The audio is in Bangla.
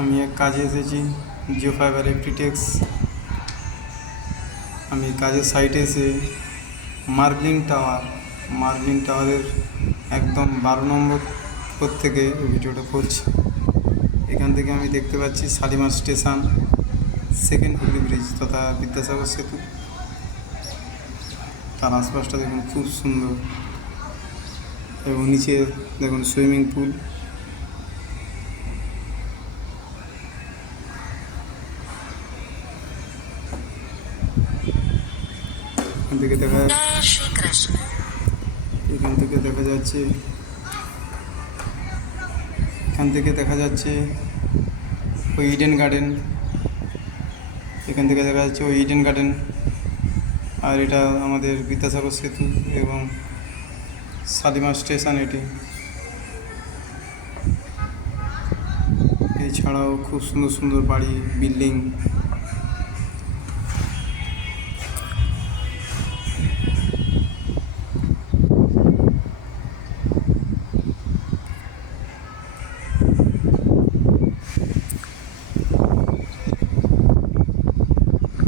আমি এক কাজে এসেছি জিও ফাইবার এফটিটেক্স। আমি কাজের সাইটে এসে মার্লিন টাওয়ারের একদম 12 নম্বর ফ্লোর থেকে ভিডিওটা করছি। এখান থেকে আমি দেখতে পাচ্ছি Shalimar station, second Hooghly bridge তথা বিদ্যাসাগর সেতু। তার আশপাশটা দেখুন খুব সুন্দর, এবং নিচে দেখুন সুইমিং পুল। এখান থেকে দেখা যাচ্ছে ওই ইডেন গার্ডেন। আর এটা আমাদের বিদ্যাসাগর সেতু এবং শালিমার স্টেশন এটি। এছাড়াও খুব সুন্দর সুন্দর বাড়ি, বিল্ডিং